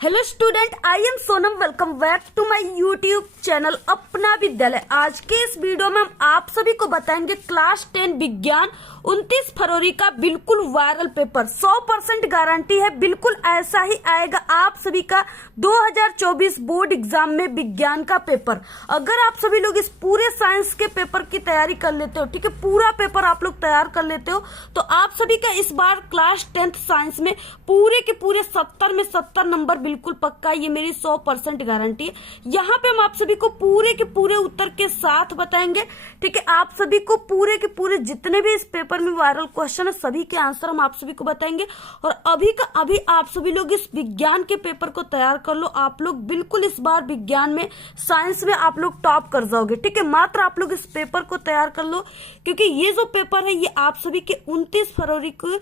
Hello student, I am Sonam. Welcome back to my YouTube channel Apna Vidyalaya. आज के इस video में हम आप सभी को बताएंगे क्लास 10 विज्ञान 29 फरवरी का बिल्कुल वायरल पेपर। 100% गारंटी है, बिल्कुल ऐसा ही आएगा आप सभी का 2024 बोर्ड एग्जाम में विज्ञान का पेपर। अगर आप सभी लोग इस पूरे साइंस के पेपर की तैयारी कर लेते हो, ठीक है, पूरा पेपर आप लोग तैयार कर लेते हो, तो आप सभी का इस बार क्लास 10th साइंस में पूरे के पूरे 70 में 70 नंबर बिल्कुल पक्का। ये मेरी 100% गारंटी है। यहाँ पे हम आप सभी को पूरे के पूरे उत्तर के साथ बताएंगे, ठीक है। आप सभी को पूरे के पूरे जितने भी इस पेपर में वायरल क्वेश्चन है, सभी के आंसर हम आप सभी को बताएंगे। और अभी का अभी आप सभी लोग इस विज्ञान के पेपर को तैयार कर लो। आप लोग बिल्कुल इस बार विज्ञान में, साइंस में आप लोग टॉप कर जाओगे, ठीक है। मात्र आप लोग इस पेपर को तैयार कर लो, क्योंकि ये जो पेपर है ये आप सभी के 29 फरवरी को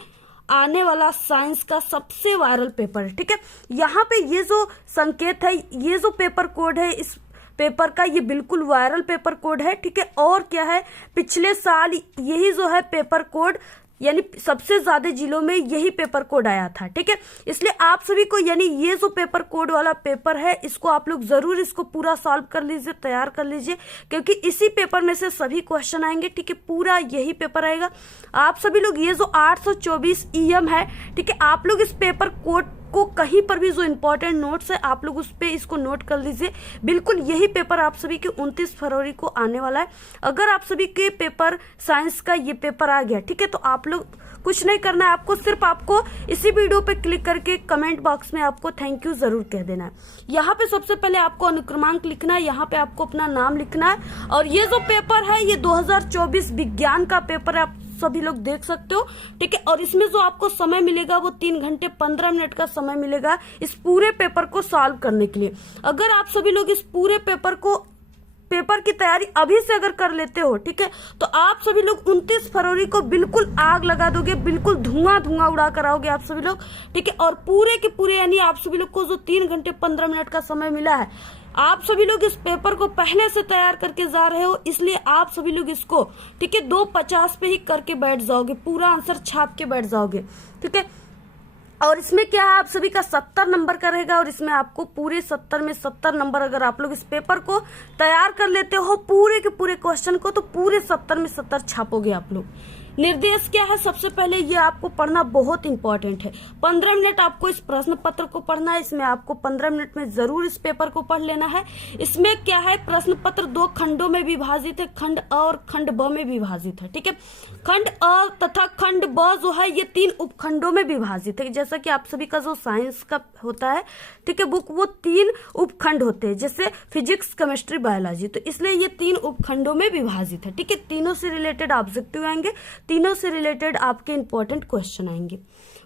आने वाला साइंस का सबसे वायरल पेपर है, ठीक है। यहाँ पे ये जो संकेत है, ये जो पेपर कोड है इस पेपर का, ये बिल्कुल वायरल पेपर कोड है, ठीक है। और क्या है, पिछले साल यही जो है पेपर कोड, यानी सबसे ज्यादा जिलों में यही पेपर कोड आया था, ठीक है। इसलिए आप सभी को, यानी ये जो पेपर कोड वाला पेपर है, इसको आप लोग जरूर इसको पूरा सॉल्व कर लीजिए, तैयार कर लीजिए, क्योंकि इसी पेपर में से सभी क्वेश्चन आएंगे, ठीक है। पूरा यही पेपर आएगा। आप सभी लोग ये जो 824 EM है, ठीक है, आप लोग इस पेपर कोड को कहीं पर भी जो इंपॉर्टेंट नोट्स है आप लोग उस पे इसको नोट कर लीजिए। बिल्कुल यही पेपर आप सभी के 29 फरवरी को आने वाला है। अगर आप सभी के पेपर साइंस का ये पेपर आ गया, ठीक है, तो आप लोग कुछ नहीं करना है, आपको सिर्फ आपको इसी वीडियो पे क्लिक करके कमेंट बॉक्स में आपको थैंक यू जरूर कह देना है। यहाँ पे सबसे पहले आपको अनुक्रमांक लिखना है, यहाँ पे आपको अपना नाम लिखना है। और ये जो पेपर है ये 2024 विज्ञान का पेपर है, आप सभी लोग देख सकते हो, ठीक है। और इसमें जो आपको समय मिलेगा वो 3 घंटे 15 मिनट का समय मिलेगा इस पूरे पेपर को सॉल्व करने के लिए। अगर आप सभी लोग इस पूरे पेपर की तैयारी अभी से अगर कर लेते हो, ठीक है, तो आप सभी लोग 29 फरवरी को बिल्कुल आग लगा दोगे, बिल्कुल धुआं धुआं उड़ा कर आओगे आप सभी लोग, ठीक है। और पूरे के पूरे, यानी आप सभी लोग को जो 3 घंटे 15 मिनट का समय मिला है, आप सभी लोग इस पेपर को पहले से तैयार करके जा रहे हो, इसलिए आप सभी लोग इसको, ठीक है, 250 पे ही करके बैठ जाओगे, पूरा आंसर छाप के बैठ जाओगे, ठीक है। और इसमें क्या है, आप सभी का 70 नंबर का रहेगा, और इसमें आपको पूरे 70 में 70 नंबर, अगर आप लोग इस पेपर को तैयार कर लेते हो पूरे के पूरे क्वेश्चन को, तो पूरे 70 में 70 छापोगे आप लोग। निर्देश क्या है, सबसे पहले ये आपको पढ़ना बहुत इंपॉर्टेंट है। 15 मिनट आपको इस प्रश्न पत्र को पढ़ना है। इसमें आपको 15 मिनट में जरूर इस पेपर को पढ़ लेना है। इसमें क्या है, प्रश्न पत्र 2 खंडों में विभाजित है, खंड अ और खंड ब में विभाजित है, ठीक है। खंड अ तथा खंड ब जो है ये 3 उपखंडों में विभाजित है। जैसा कि आप सभी का जो साइंस का होता है, ठीक है, बुक, वो 3 उपखंड होते हैं, जैसे फिजिक्स, केमिस्ट्री, बायोलॉजी, तो इसलिए ये 3 उपखंडों में विभाजित है, ठीक है। तीनों से रिलेटेड ऑब्जेक्टिव आएंगे, तीनों से रिलेटेड आपके इंपॉर्टेंट क्वेश्चन आएंगे।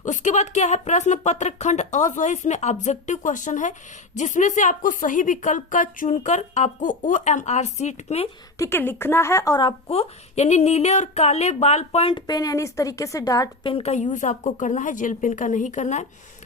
उसके बाद क्या है, प्रश्न पत्र खंड अ जो है, इसमें ऑब्जेक्टिव क्वेश्चन है, जिसमें से आपको सही विकल्प का चुनकर आपको OMR शीट में, ठीक है, लिखना है। और आपको, यानी नीले और काले बॉल पॉइंट पेन, यानी इस तरीके से डार्ट पेन का यूज आपको करना है, जेल पेन का नहीं करना है।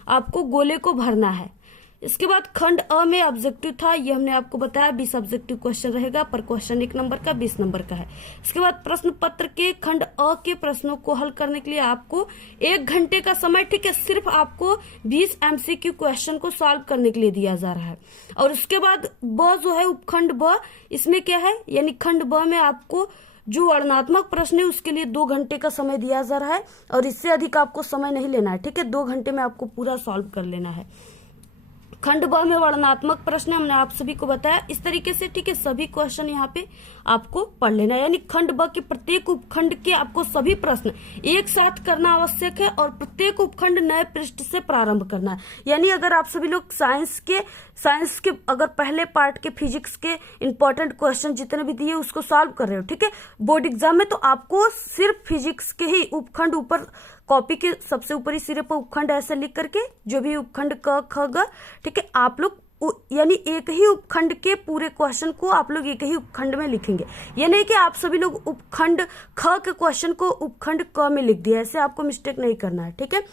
आपको गोले को भरना है। इसके बाद खंड अ में ऑब्जेक्टिव था, ये हमने आपको बताया, 20 ऑब्जेक्टिव क्वेश्चन रहेगा, पर क्वेश्चन 1 नंबर का 20 नंबर का है। इसके बाद प्रश्न पत्र के खंड अ के प्रश्नों को हल करने के लिए आपको 1 घंटे का समय, ठीक है, सिर्फ आपको 20 MCQ क्वेश्चन को सॉल्व करने के लिए दिया जा रहा है। और उसके बाद ब जो है, उपखंड ब, इसमें क्या है, यानी खंड ब में आपको जो वर्णनात्मक प्रश्न है उसके लिए 2 घंटे का समय दिया जा रहा है, और इससे अधिक आपको समय नहीं लेना है, ठीक है। 2 घंटे में आपको पूरा सॉल्व कर लेना है। खंड ब में वर्णनात्मक प्रश्न हमने आप सभी को बताया इस तरीके से, ठीक है। सभी क्वेश्चन यहाँ पे आपको पढ़ लेना है, यानी खंड ब के प्रत्येक उपखंड के आपको सभी प्रश्न एक साथ करना आवश्यक है, और प्रत्येक उपखंड नए पृष्ठ से प्रारंभ करना है। यानी अगर आप सभी लोग साइंस के अगर पहले पार्ट के फिजिक्स के इंपॉर्टेंट क्वेश्चन जितने भी दिए उसको सॉल्व कर रहे हो, ठीक है, बोर्ड एग्जाम में, तो आपको सिर्फ फिजिक्स के ही उपखंड ऊपर कॉपी के सबसे ऊपरी सिरे पर उपखंड ऐसे लिख करके, जो भी उपखंड क ख ग, ठीक है, आप लोग यानी एक ही उपखंड के पूरे क्वेश्चन को आप लोग एक ही उपखंड में लिखेंगे। ये नहीं कि आप सभी लोग उपखंड ख के क्वेश्चन को उपखंड क में लिख दिया, ऐसे आपको मिस्टेक नहीं करना है, ठीक है।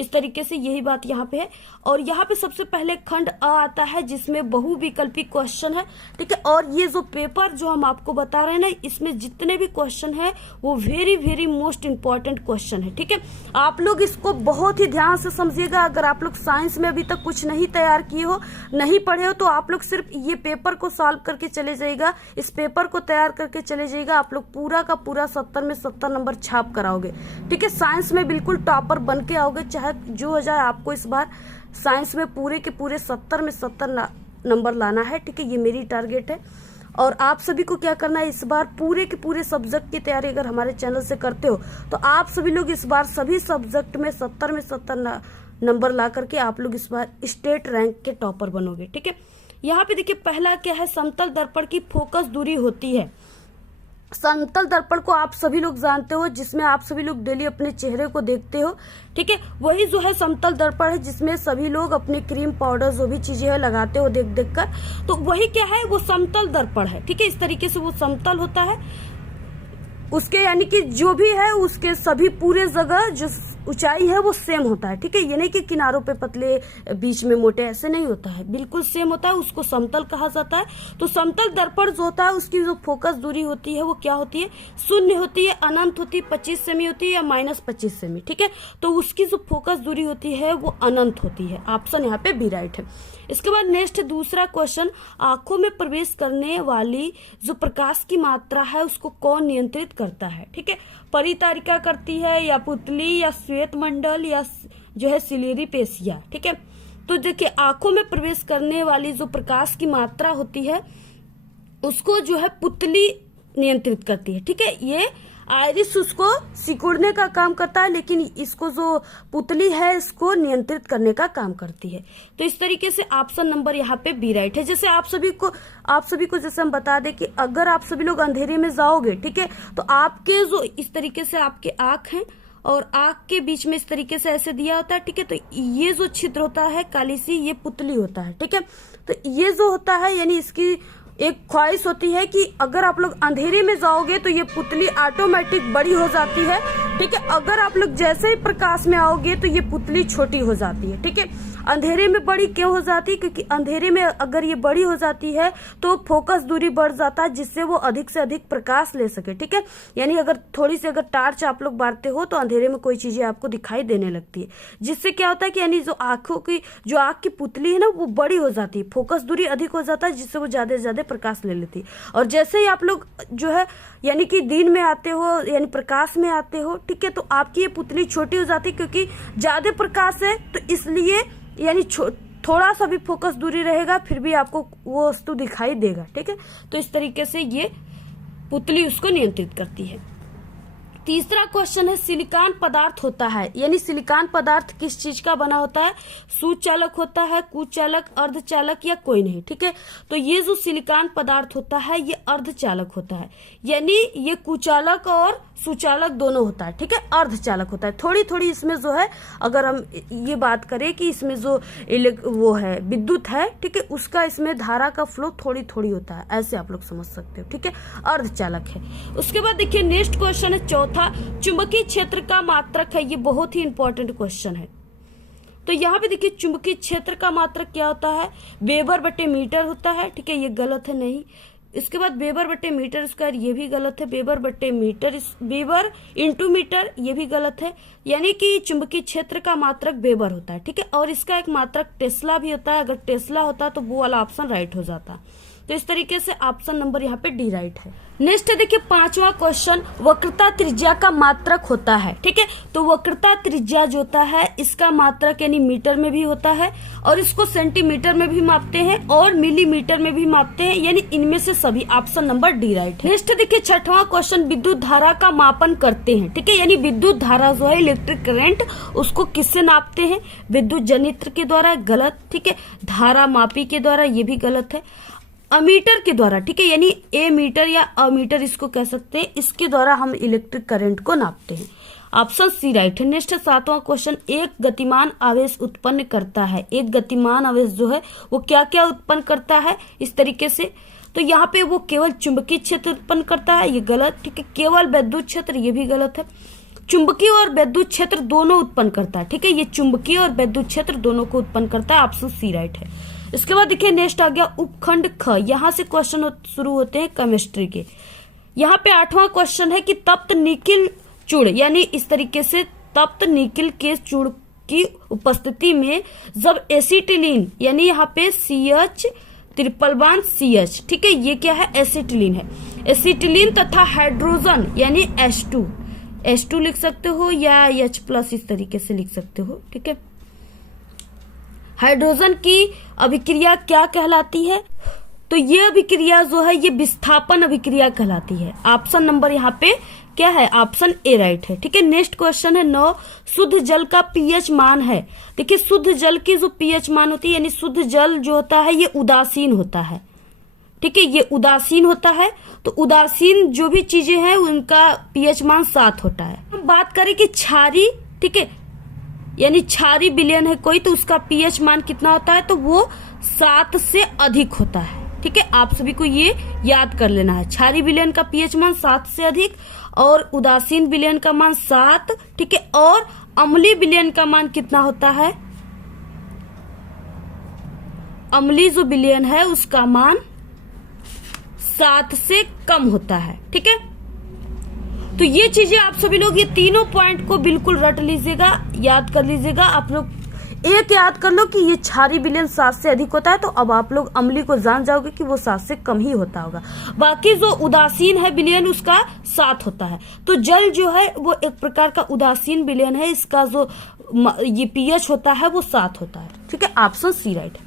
इस तरीके से यही बात यहाँ पे है। और यहाँ पे सबसे पहले खंड अ आता है जिसमें बहुविकल्पी क्वेश्चन है, ठीक है। और ये जो पेपर जो हम आपको बता रहे हैं ना, इसमें जितने भी क्वेश्चन है वो very very most important question है, ठीक है। आप लोग इसको बहुत ही ध्यान से समझिएगा। अगर आप लोग साइंस में अभी तक कुछ नहीं तैयार किए हो, नहीं पढ़े हो, तो आप लोग सिर्फ ये पेपर को सॉल्व करके चले जाइएगा, इस पेपर को तैयार करके चले जाइएगा, आप लोग पूरा का पूरा 70 में 70 नंबर छाप कर आओगे, ठीक है। साइंस में बिल्कुल टॉपर बन के आओगे, चाहे जो हो जाए। आपको इस बार साइंस में पूरे के पूरे 70 में 70 नंबर लाना है, ठीक है। ये मेरी टारगेट है। और आप सभी को क्या करना है, इस बार पूरे के पूरे सब्जेक्ट की तैयारी अगर हमारे चैनल से करते हो तो आप सभी लोग इस बार सभी सब्जेक्ट में 70 में 70 नंबर ला करके आप लोग इस बार स्टेट रैंक के टॉपर बनोगे, ठीक है। यहाँ पे देखिए पहला क्या है, समतल दर्पण की फोकस दूरी होती है। समतल दर्पण को आप सभी लोग जानते हो, जिसमें आप सभी लोग डेली अपने चेहरे को देखते हो, ठीक है। वही जो है समतल दर्पण है जिसमें सभी लोग अपने क्रीम पाउडर जो भी चीजें है लगाते हो देख देख कर, तो वही क्या है, वो समतल दर्पण है, ठीक है। इस तरीके से वो समतल होता है, उसके यानी कि जो भी है उसके सभी पूरे जगह जो ऊंचाई है वो सेम होता है, ठीक है। ये नहीं कि किनारों पे पतले बीच में मोटे, ऐसे नहीं होता है, बिल्कुल सेम होता है, उसको समतल कहा जाता है। तो समतल दर्पण जो होता है उसकी जो फोकस दूरी होती है वो क्या होती है, शून्य होती है, अनंत होती है, 25 सेमी होती है या -25 सेमी, ठीक है। तो उसकी जो फोकस दूरी होती है वो अनंत होती है। ऑप्शन यहाँ पे बी राइट है। इसके बाद नेक्स्ट दूसरा क्वेश्चन, आंखों में प्रवेश करने वाली जो प्रकाश की मात्रा है उसको कौन नियंत्रित करता है, ठीक है। परितारिका करती है या पुतली या श्वेत मंडल या जो है सिलेरी पेशिया, ठीक है। तो देखिए आंखों में प्रवेश करने वाली जो प्रकाश की मात्रा होती है उसको जो है पुतली नियंत्रित करती है, ठीक है। ये आयरिस उसको सिकुड़ने का काम करता है, लेकिन इसको जो पुतली है इसको नियंत्रित करने का काम करती है। तो इस तरीके से ऑप्शन नंबर यहाँ पे बी राइट है। जैसे आप सभी को जैसे हम बता दें कि अगर आप सभी लोग अंधेरे में जाओगे, ठीक है, तो आपके जो इस तरीके से आपके आंख हैं और आंख के बीच में इस तरीके से ऐसे दिया होता है, ठीक है। तो ये जो छिद्र होता है काली सी, ये पुतली होता है, ठीक है। तो ये जो होता है यानी इसकी एक ख्वाहिश होती है कि अगर आप लोग अंधेरे में जाओगे तो ये पुतली ऑटोमेटिक बड़ी हो जाती है, ठीक है। अगर आप लोग जैसे ही प्रकाश में आओगे तो ये पुतली छोटी हो जाती है, ठीक है। अंधेरे में बड़ी क्यों हो जाती है, क्योंकि अंधेरे में अगर ये बड़ी हो जाती है तो फोकस दूरी बढ़ जाता है, जिससे वो अधिक से अधिक प्रकाश ले सके, ठीक है। यानी अगर थोड़ी सी अगर टार्च आप लोग बांटते हो तो अंधेरे में कोई चीजें आपको दिखाई देने लगती है, जिससे क्या होता है कि यानी जो आंख की पुतली है ना वो बड़ी हो जाती है, फोकस दूरी अधिक हो जाता है, जिससे वो ज्यादा से ज्यादा प्रकाश ले लेती है। और जैसे ही आप लोग जो है यानी कि दिन में आते हो यानी प्रकाश में आते हो, ठीक है, तो आपकी ये पुतली छोटी हो जाती है, क्योंकि ज्यादा प्रकाश है तो इसलिए यानी थोड़ा सा भी फोकस दूरी रहेगा फिर भी आपको वो वस्तु दिखाई देगा, ठीक है। तो इस तरीके से ये पुतली उसको नियंत्रित करती है। तीसरा क्वेश्चन है, सिलिकॉन पदार्थ होता है, यानी सिलिकॉन पदार्थ किस चीज का बना होता है, सुचालक होता है, कुचालक, अर्धचालक या कोई नहीं, ठीक है। तो ये जो सिलिकॉन पदार्थ होता है ये अर्धचालक होता है, यानी ये कुचालक और सुचालक दोनों होता है, ठीक है। अर्धचालक होता है। थोड़ी थोड़ी इसमें जो है अगर हम ये बात करें कि इसमें जो वो है विद्युत है, ठीक है, उसका इसमें धारा का फ्लो थोड़ी थोड़ी होता है, ऐसे आप लोग समझ सकते हो, ठीक है। अर्धचालक है। उसके बाद देखिए नेक्स्ट क्वेश्चन है चौथा, चुंबकीय क्षेत्र का मात्रक है। ये बहुत ही इंपॉर्टेंट क्वेश्चन है। तो यहाँ पे देखिए चुंबकीय क्षेत्र का मात्रक क्या होता है, वेबर बटे मीटर होता है, ठीक है। ये गलत है, नहीं। इसके बाद वेबर बटे मीटर स्क्वायर, ये भी गलत है। वेबर बटे मीटर, वेबर इंटू मीटर, ये भी गलत है। यानी कि चुंबकीय क्षेत्र का मात्रक वेबर होता है, ठीक है। और इसका एक मात्रक टेस्ला भी होता है। अगर टेस्ला होता तो वो वाला ऑप्शन राइट हो जाता। तो इस तरीके से ऑप्शन नंबर यहाँ पे डी राइट है। नेक्स्ट देखिए पांचवा क्वेश्चन, वक्रता त्रिज्या का मात्रक होता है, ठीक है। तो वक्रता त्रिज्या जो होता है इसका मात्रक यानी मीटर में भी होता है और इसको सेंटीमीटर में भी मापते हैं और मिलीमीटर में भी मापते हैं, यानी इनमें से सभी ऑप्शन नंबर डी राइट है। नेक्स्ट देखिए छठवां क्वेश्चन, विद्युत धारा का मापन करते हैं, ठीक है। यानी विद्युत धारा जो है इलेक्ट्रिक करंट, उसको किससे नापते हैं, विद्युत जनित्र के द्वारा, गलत, ठीक है। धारा मापी के द्वारा, ये भी गलत है। अमीटर के द्वारा, ठीक है, यानी ए मीटर या अमीटर इसको कह सकते हैं, इसके द्वारा हम इलेक्ट्रिक करंट को नापते हैं। ऑप्शन सी राइट है। नेक्स्ट सातवां क्वेश्चन, एक गतिमान आवेश उत्पन्न करता है। एक गतिमान आवेश जो है वो क्या क्या उत्पन्न करता है, इस तरीके से। तो यहाँ पे वो केवल चुंबकीय क्षेत्र उत्पन्न करता है, ये गलत, ठीक है। केवल विद्युत क्षेत्र, ये भी गलत है। चुंबकीय और वैद्युत क्षेत्र दोनों उत्पन्न करता है। ठीक है, ये चुंबकीय और वैद्युत क्षेत्र दोनों को उत्पन्न करता है। ऑप्शन सी राइट है। इसके बाद देखिए नेक्स्ट आ गया उपखंड ख। यहाँ से क्वेश्चन शुरू होते हैं केमिस्ट्री के। यहाँ पे 8वां क्वेश्चन है कि तप्त निकिल चूड़, यानी इस तरीके से तप्त निकिल के चूड़ की उपस्थिति में जब एसिटिलीन, यानी यहाँ पे CH ट्रिपल बॉन्ड CH, ठीक है, ये क्या है, एसिटिलीन है। एसिटिलीन तथा हाइड्रोजन यानी H2 लिख सकते हो या H+ इस तरीके से लिख सकते हो। ठीक है, हाइड्रोजन की अभिक्रिया क्या कहलाती है? तो ये अभिक्रिया जो है ये विस्थापन अभिक्रिया कहलाती है। ऑप्शन नंबर यहाँ पे क्या है, ऑप्शन ए राइट है। ठीक है, नेक्स्ट क्वेश्चन है 9, शुद्ध जल का pH मान है। देखिए शुद्ध जल की जो pH मान होती है, यानी शुद्ध जल जो होता है ये उदासीन होता है। ठीक है, ये उदासीन होता है। तो उदासीन जो भी चीजें हैं उनका pH मान 7 होता है। हम बात करें कि क्षारी, ठीक है, यानी क्षारी विलयन है कोई, तो उसका pH मान कितना होता है, तो वो 7 से अधिक होता है। ठीक है, आप सभी को ये याद कर लेना है। क्षारी विलयन का pH मान 7 से अधिक और उदासीन विलयन का मान 7। ठीक है, और अम्लीय विलयन का मान कितना होता है, अम्लीय जो विलयन है उसका मान 7 से कम होता है। ठीक है, तो ये चीजें आप सभी लोग ये तीनों पॉइंट को बिल्कुल रट लीजिएगा, याद कर लीजिएगा। आप लोग एक याद कर लो कि ये क्षारी विलयन 7 से अधिक होता है, तो अब आप लोग अम्लीय को जान जाओगे कि वो 7 से कम ही होता होगा। बाकी जो उदासीन है विलयन उसका 7 होता है। तो जल जो है वो एक प्रकार का उदासीन विलयन है, इसका जो ये pH होता है वो 7 होता है। ठीक है, ऑप्शन सी राइट है।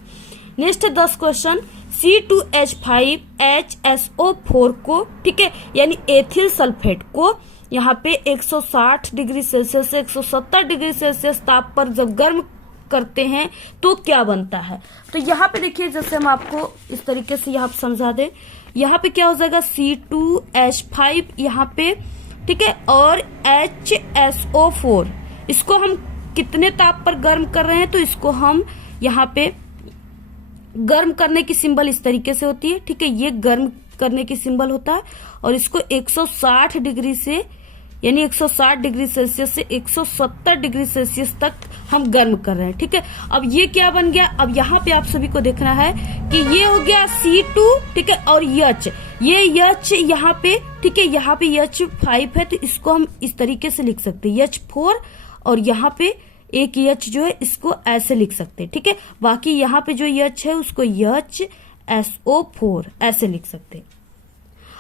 नेक्स्ट है 10 क्वेश्चन, C2H5HSO4 को, ठीक है, यानी एथिल सल्फेट को यहाँ पे 160 डिग्री सेल्सियस से 170 डिग्री सेल्सियस ताप पर जब गर्म करते हैं तो क्या बनता है? तो यहाँ पे देखिए, जैसे हम आपको इस तरीके से यहाँ पे समझा दें, यहाँ पे क्या हो जाएगा, C2H5 यहाँ पे, ठीक है, और HSO4, इसको हम कितने ताप पर गर्म कर रहे हैं, तो इसको हम यहाँ पे गर्म करने की सिंबल इस तरीके से होती है। ठीक है, ये गर्म करने की सिंबल होता है और इसको 160 डिग्री से, यानी 160 डिग्री सेल्सियस से 170 डिग्री सेल्सियस तक हम गर्म कर रहे हैं। ठीक है, अब ये क्या बन गया, अब यहाँ पे आप सभी को देखना है कि ये हो गया C2, ठीक है, और H, ये H यहाँ पे, ठीक है, यहाँ पे H5 है, तो इसको हम इस तरीके से लिख सकते हैं H4, और यहाँ पे एक H जो है इसको ऐसे लिख सकते हैं। ठीक है, बाकी यहाँ पे जो H है उसको HSO4 ऐसे लिख सकते हैं।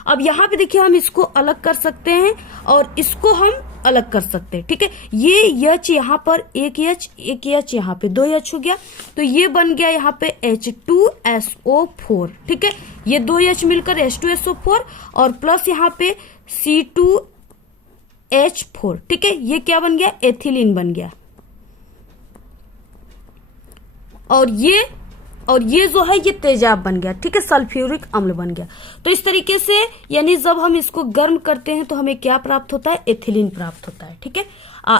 अब यहाँ पे देखिए हम इसको अलग कर सकते हैं और इसको हम अलग कर सकते हैं। ठीक है, ये H यहाँ पर एक H यहाँ पे 2 H हो गया, तो ये बन गया यहाँ पे H2SO4। ठीक है, ये 2 H मिलकर H2SO4 और प्लस यहाँ पे C2H4। ठीक है, ये क्या बन गया, एथिलीन बन गया। और ये जो है ये तेजाब बन गया। ठीक है, सल्फ्यूरिक अम्ल बन गया। तो इस तरीके से, यानी जब हम इसको गर्म करते हैं तो हमें क्या प्राप्त होता है, एथिलीन प्राप्त होता है। ठीक है,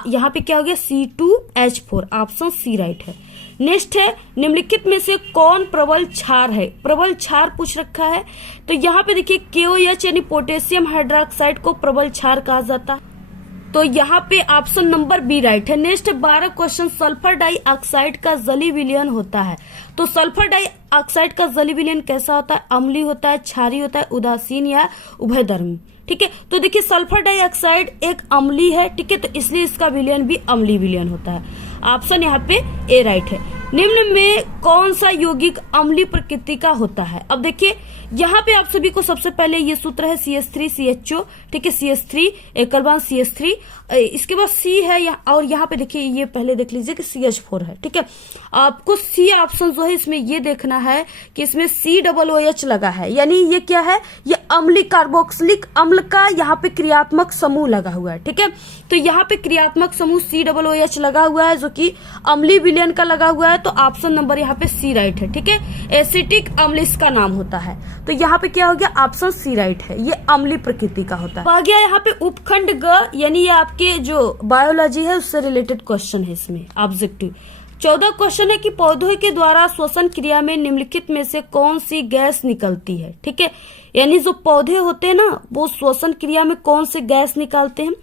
यहाँ पे क्या हो गया, C2H4, ऑप्शन सी राइट है। नेक्स्ट है, निम्नलिखित में से कौन प्रबल क्षार है? प्रबल क्षार पूछ रखा है, तो यहाँ पे देखिए KOH यानी पोटेशियम हाइड्रोक्साइड को प्रबल क्षार कहा जाता है, तो यहाँ पे ऑप्शन नंबर बी राइट है। नेक्स्ट 12 क्वेश्चन, सल्फर डाइऑक्साइड का जलीय विलयन होता है, तो सल्फर डाइऑक्साइड का जलीय विलयन कैसा होता है, अम्लीय होता है, क्षारीय होता है, उदासीन या उभयधर्मी? ठीक है, तो देखिए सल्फर डाइऑक्साइड एक अम्लीय है। ठीक है, तो इसलिए इसका विलयन भी अम्लीय विलयन होता है। ऑप्शन यहाँ पे ए राइट है। निम्न में कौन सा यौगिक अम्लीय प्रकृति का होता है? अब देखिए यहाँ पे आप सभी को सबसे पहले ये सूत्र है CH3CHO, ठीक है, CH3 एकल बॉन्ड CH3, इसके बाद C है और यहाँ पे देखिए ये पहले देख लीजिए कि CH4 है। ठीक है, आपको C ऑप्शन जो है इसमें ये देखना है कि इसमें COOH लगा है, यानी ये क्या है, ये अम्लीय कार्बोक्सिलिक अम्ल का यहाँ पे क्रियात्मक समूह लगा हुआ है। ठीक है, तो यहाँ पे क्रियात्मक समूह COOH लगा हुआ है जो कि अम्लीय विलयन का लगा हुआ है, तो ऑप्शन नंबर यहाँ पे सी राइट है। ठीक है, एसिटिक अम्ल इसका नाम होता है, तो यहाँ पे क्या हो गया, ऑप्शन सी राइट है, ये अम्लीय प्रकृति का होता है। आ गया यहाँ पे उपखंड ग, यानी ये आपके जो बायोलॉजी है उससे रिलेटेड क्वेश्चन है इसमें ऑब्जेक्टिव। 14 क्वेश्चन है कि पौधों के द्वारा श्वसन क्रिया में निम्नलिखित में से कौन सी गैस निकलती है? ठीक है, यानी जो पौधे होते हैं ना वो श्वसन क्रिया में कौन सी गैस निकालते हैं?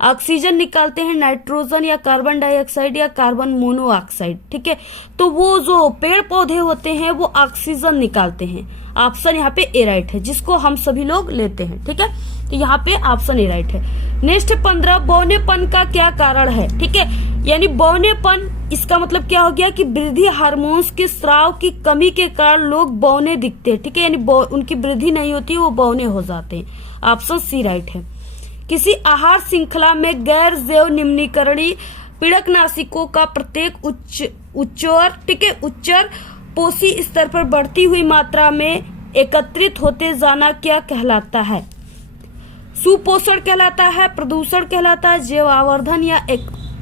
ऑक्सीजन निकालते हैं, नाइट्रोजन या कार्बन डाइऑक्साइड या कार्बन मोनोऑक्साइड। ठीक है, तो वो जो पेड़ पौधे होते हैं वो ऑक्सीजन निकालते हैं। ऑप्शन यहाँ पे ए राइट है, जिसको हम सभी लोग लेते हैं। ठीक है, तो यहाँ पे ऑप्शन ए राइट है। नेक्स्ट 15, बौनेपन का क्या कारण है? ठीक है, यानी बौनेपन, इसका मतलब क्या हो गया कि वृद्धि हार्मोन्स के स्राव की कमी के कारण लोग बौने दिखते हैं। ठीक है, यानी उनकी वृद्धि नहीं होती, वो बौने हो जाते हैं। ऑप्शन सी राइट है। किसी आहार श्रृंखला में गैर जैव निम्नीकरणीय पीड़कनाशिकों का प्रत्येक उच्चर पोषी स्तर पर बढ़ती हुई मात्रा में एकत्रित होते जाना क्या कहलाता है? सुपोषण कहलाता है, प्रदूषण कहलाता है, जैव आवर्धन या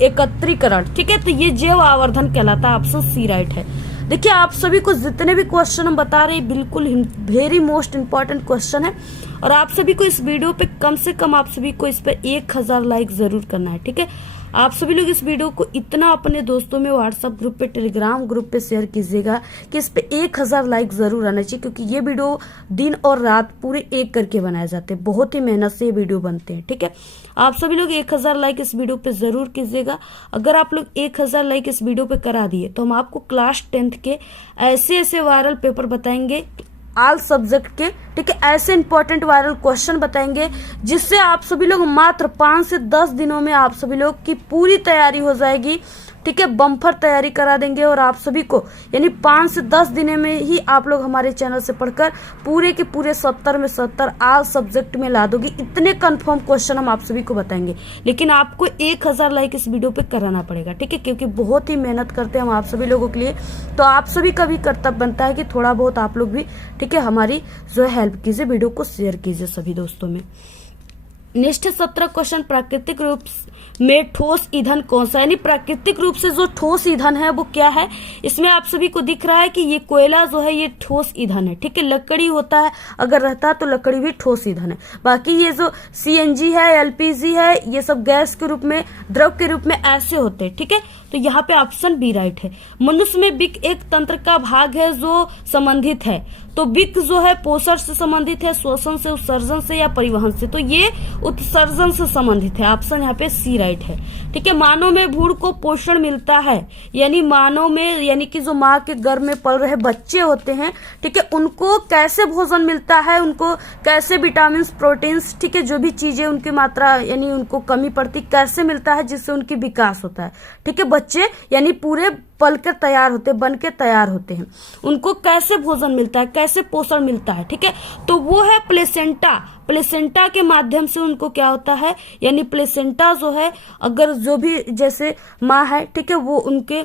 एकत्रीकरण। ठीक है, तो ये जैव आवर्धन कहलाता है। ऑप्शन सी राइट है। देखिए, आप सभी को जितने भी क्वेश्चन हम बता रहे हैं बिल्कुल वेरी मोस्ट इम्पोर्टेंट क्वेश्चन है, और आप सभी को इस वीडियो पे कम से कम आप सभी को इस पे 1000 लाइक जरूर करना है। ठीक है, आप सभी लोग इस वीडियो को इतना अपने दोस्तों में व्हाट्सएप ग्रुप पे, टेलीग्राम ग्रुप पे शेयर कीजिएगा कि इस पे 1000 लाइक जरूर आना चाहिए, क्योंकि ये वीडियो दिन और रात पूरे एक करके बनाए जाते हैं। बहुत ही मेहनत से ये वीडियो बनते हैं। ठीक है, आप सभी लोग 1000 लाइक इस वीडियो पे जरूर कीजिएगा। अगर आप लोग 1000 लाइक इस वीडियो पे करा दिए तो हम आपको क्लास 10th के ऐसे वायरल पेपर बताएंगे, ऑल सब्जेक्ट के। ठीक है, ऐसे इंपॉर्टेंट वायरल क्वेश्चन बताएंगे जिससे आप सभी लोग मात्र 5 से 10 दिनों में आप सभी लोग की पूरी तैयारी हो जाएगी। ठीक है, बम्पर तैयारी करा देंगे, और आप सभी को यानी 5 से 10 दिनों में ही आप लोग हमारे चैनल से पढ़कर पूरे के पूरे 70 में 70 ऑल सब्जेक्ट में ला दोगे। इतने कंफर्म क्वेश्चन हम आप सभी को बताएंगे, लेकिन आपको 1000 लाइक इस वीडियो पे कराना पड़ेगा। ठीक है, क्योंकि बहुत ही मेहनत करते हैं हम आप सभी लोगों के लिए, तो आप सभी का भी कर्तव्य बनता है कि थोड़ा बहुत आप लोग भी, ठीक है, हमारी जो है हेल्प कीजिए, वीडियो को शेयर कीजिए सभी दोस्तों में। नेक्स्ट 17 क्वेश्चन, प्राकृतिक रूप में ठोस ईंधन कौन सा? यानी प्राकृतिक रूप से जो ठोस ईंधन है वो क्या है? इसमें आप सभी को दिख रहा है कि ये कोयला जो है ये ठोस ईंधन है। ठीक है, लकड़ी होता है, अगर रहता है तो लकड़ी भी ठोस ईंधन है। बाकी ये जो सीएनजी है, एलपीजी है, ये सब गैस के रूप में, द्रव के रूप में ऐसे होते हैं। ठीक है, तो यहाँ पे ऑप्शन बी राइट है। मनुष्य में विक एक तंत्र का भाग है जो संबंधित है, तो विक जो है पोषण से संबंधित है, श्वसन से, उत्सर्जन से या परिवहन से, तो ये उत्सर्जन से संबंधित है। ऑप्शन यहाँ पे सी राइट है। ठीक है, मानव में भ्रूण को पोषण मिलता है, यानी मानव में, यानी कि जो माँ के गर्भ में पल रहे बच्चे होते हैं, ठीक है, उनको कैसे भोजन मिलता है, उनको कैसे विटामिन, प्रोटीन्स, ठीक है, जो भी चीजें उनकी मात्रा यानी उनको कमी पड़ती कैसे मिलता है, जिससे उनकी विकास होता है। ठीक है, बच्चे यानी पूरे पल के तैयार होते, बन के तैयार होते हैं, उनको कैसे भोजन मिलता है, कैसे पोषण मिलता है। ठीक है, तो वो है प्लेसेंटा। प्लेसेंटा के माध्यम से उनको क्या होता है, यानी प्लेसेंटा जो है, अगर जो भी जैसे माँ है, ठीक है, वो उनके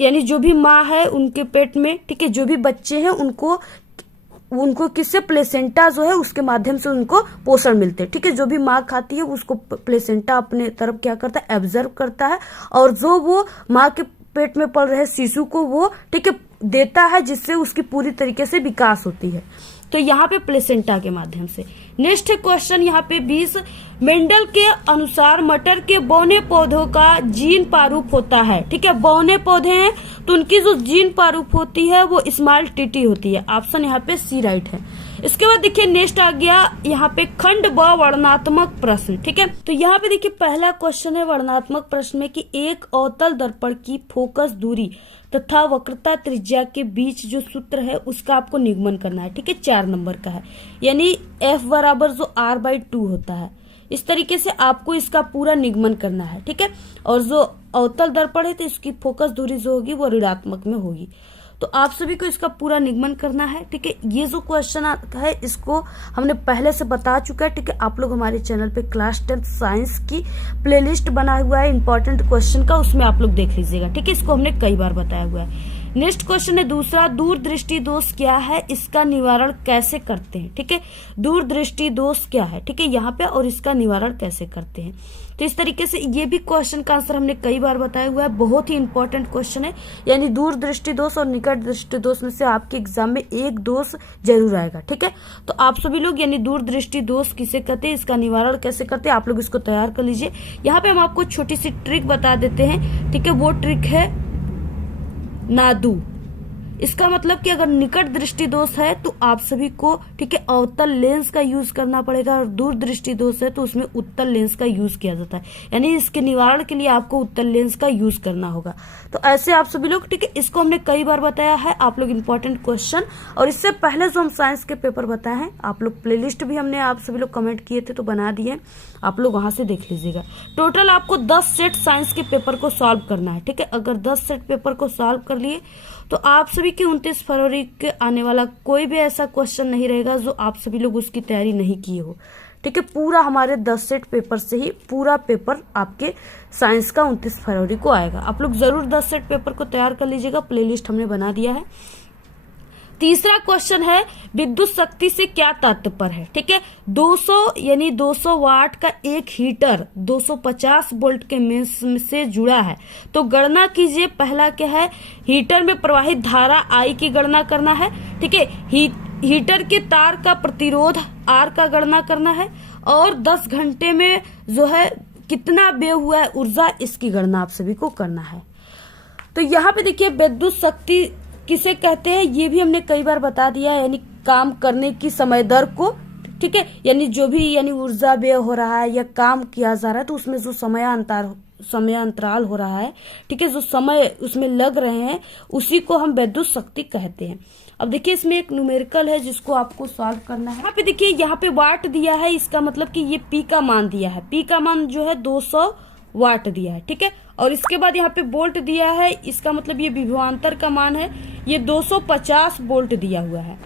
यानी जो भी माँ है उनके पेट में, ठीक है, जो भी बच्चे हैं उनको किससे, प्लेसेंटा जो है उसके माध्यम से उनको पोषण मिलते हैं। ठीक है, जो भी माँ खाती है उसको प्लेसेंटा अपने तरफ क्या करता है, एब्जर्व करता है, और जो वो माँ के पेट में पल रहे शिशु को वो, ठीक है, देता है, जिससे उसकी पूरी तरीके से विकास होती है। तो यहाँ पे प्लेसेंटा के माध्यम से। नेक्स्ट क्वेश्चन यहाँ पे 20, मेंडल के अनुसार मटर के बौने पौधों का जीन प्रारूप होता है। ठीक है, बौने पौधे हैं तो उनकी जो जीन प्रारूप होती है वो स्मॉल टीटी होती है। ऑप्शन यहाँ पे सी राइट है। इसके बाद देखिए नेक्स्ट आ गया यहाँ पे खंड व वर्णनात्मक प्रश्न। ठीक है, तो यहाँ पे देखिए पहला क्वेश्चन है वर्णनात्मक प्रश्न में कि एक अवतल दर्पण की फोकस दूरी तथा वक्रता त्रिज्या के बीच जो सूत्र है उसका आपको निगमन करना है। ठीक है, 4 नंबर का है, यानी F बराबर जो R/2 होता है, इस तरीके से आपको इसका पूरा निगमन करना है। ठीक है, और जो अवतल दर्पण है तो इसकी फोकस दूरी जो होगी वो ऋणात्मक में होगी, तो आप सभी को इसका पूरा निगमन करना है। ठीक है, ये जो क्वेश्चन है इसको हमने पहले से बता चुका है। ठीक है, आप लोग हमारे चैनल पे क्लास 10th साइंस की प्लेलिस्ट बना हुआ है इंपॉर्टेंट क्वेश्चन का, उसमें आप लोग देख लीजिएगा। ठीक है, इसको हमने कई बार बताया हुआ है। नेक्स्ट क्वेश्चन है दूसरा, दूरदृष्टि दोष क्या है, इसका निवारण कैसे करते हैं। ठीक है, दूरदृष्टि दोष क्या है, ठीक है, यहाँ पे, और इसका निवारण कैसे करते हैं। तो इस तरीके से ये भी क्वेश्चन का आंसर हमने कई बार बताया हुआ है, बहुत ही इंपॉर्टेंट क्वेश्चन है। यानी दूरदृष्टि दोष और निकट दृष्टि दोष में से आपके एग्जाम में एक दोष जरूर आएगा। ठीक है, तो आप सभी लोग यानी दूरदृष्टि दोष किसे कहते हैं, इसका निवारण कैसे करते हैं, आप लोग इसको तैयार कर लीजिए। यहाँ पे हम आपको छोटी सी ट्रिक बता देते हैं। ठीक है, वो ट्रिक है नादू। इसका मतलब कि अगर निकट दृष्टि दोष है तो आप सभी को, ठीक है, अवतल लेंस का यूज करना पड़ेगा, और दूर दृष्टि दोष है तो उसमें उत्तल लेंस का यूज किया जाता है। यानी इसके निवारण के लिए आपको उत्तल लेंस का यूज करना होगा। तो ऐसे आप सभी लोग, ठीक है, इसको हमने कई बार बताया है, आप लोग इंपॉर्टेंट क्वेश्चन, और इससे पहले जो हम साइंस के पेपर बताए हैं, आप लोग प्लेलिस्ट भी हमने आप सभी लोग कमेंट किए थे तो बना दिए, आप लोग वहां से देख लीजिएगा। टोटल आपको 10 सेट साइंस के पेपर को सॉल्व करना है, ठीक है। अगर 10 सेट पेपर को सॉल्व कर लिए तो आप सभी के 29 फरवरी के आने वाला कोई भी ऐसा क्वेश्चन नहीं रहेगा जो आप सभी लोग उसकी तैयारी नहीं किए हो, ठीक है। पूरा हमारे 10 सेट पेपर से ही पूरा पेपर आपके साइंस का 29 फरवरी को आएगा। आप लोग जरूर 10 सेट पेपर को तैयार कर लीजिएगा, प्लेलिस्ट हमने बना दिया है। तीसरा क्वेश्चन है विद्युत शक्ति से क्या तात्पर्य है, ठीक है। 200 यानी 200 वाट का एक हीटर 250 वोल्ट के मेंस से जुड़ा है, तो गणना कीजिए। पहला क्या है, हीटर में प्रवाहित धारा I की गणना करना है, ठीक है। हीटर के तार का प्रतिरोध R का गणना करना है, और 10 घंटे में जो है कितना व्यय हुआ है ऊर्जा, इसकी गणना आप सभी को करना है। तो यहाँ पे देखिए विद्युत शक्ति किसे कहते हैं ये भी हमने कई बार बता दिया है, यानी काम करने की समय दर को, ठीक है। यानी जो भी यानी ऊर्जा व्यय हो रहा है या काम किया जा रहा है तो उसमें जो समय अंतराल हो रहा है, ठीक है, जो समय उसमें लग रहे हैं उसी को हम विद्युत शक्ति कहते हैं। अब देखिए इसमें एक न्यूमेरिकल है जिसको आपको सॉल्व करना है। यहाँ पे देखिए यहाँ पे वाट दिया है, इसका मतलब कि ये पी का मान दिया है, पी का मान जो है 200 वाट दिया है, ठीक है। और इसके बाद यहाँ पे वोल्ट दिया है, इसका मतलब ये विभवांतर का मान है, ये 250 वोल्ट दिया हुआ है।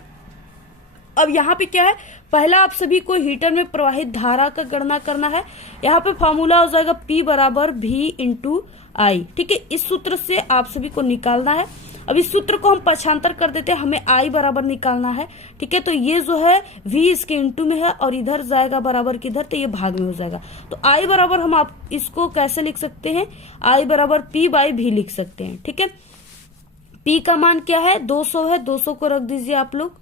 अब यहाँ पे क्या है, पहला आप सभी को हीटर में प्रवाहित धारा का गणना करना है। यहाँ पे फॉर्मूला हो जाएगा P बराबर V इंटू I, ठीक है। इस सूत्र से आप सभी को निकालना है। अब इस सूत्र को हम पक्षांतर कर देते हैं, हमें I बराबर निकालना है, ठीक है। तो ये जो है V इसके इंटू में है और इधर जाएगा बराबर किधर, तो ये भाग में हो जाएगा। तो I बराबर हम आप इसको कैसे लिख सकते हैं, I बराबर P बाई V लिख सकते हैं, ठीक है। P का मान क्या है 200 है, 200 को रख दीजिए आप लोग,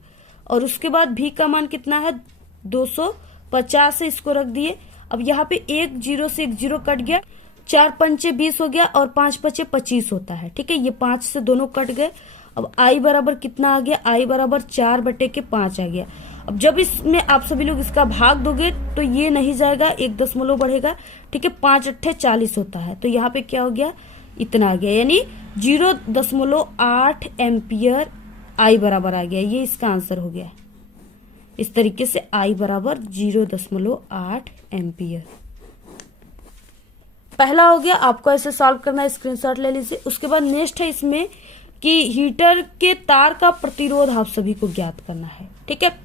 और उसके बाद V का मान कितना है 250 है, इसको रख दिए। अब यहाँ पे 1 0 से 1 0 कट गया, 4 पंचे 20 हो गया और 5 पचे 25 होता है, ठीक है। ये 5 से दोनों कट गए। अब I बराबर कितना आ गया, I बराबर 4/5 आ गया। अब जब इसमें आप सभी लोग इसका भाग दोगे तो ये नहीं जाएगा, 1 दशमलव बढ़ेगा, ठीक है। 5 अट्ठे 40 होता है, तो यहाँ पे क्या हो गया, इतना आ गया, यानी 0.8 एम्पियर I बराबर आ गया। ये इसका आंसर हो गया। इस तरीके से I बराबर 0.8 एम्पियर पहला हो गया। आपको ऐसे सॉल्व करना है, स्क्रीनशॉट ले लीजिए। उसके बाद नेक्स्ट है इसमें कि हीटर के तार का प्रतिरोध आप सभी को ज्ञात करना है, ठीक है।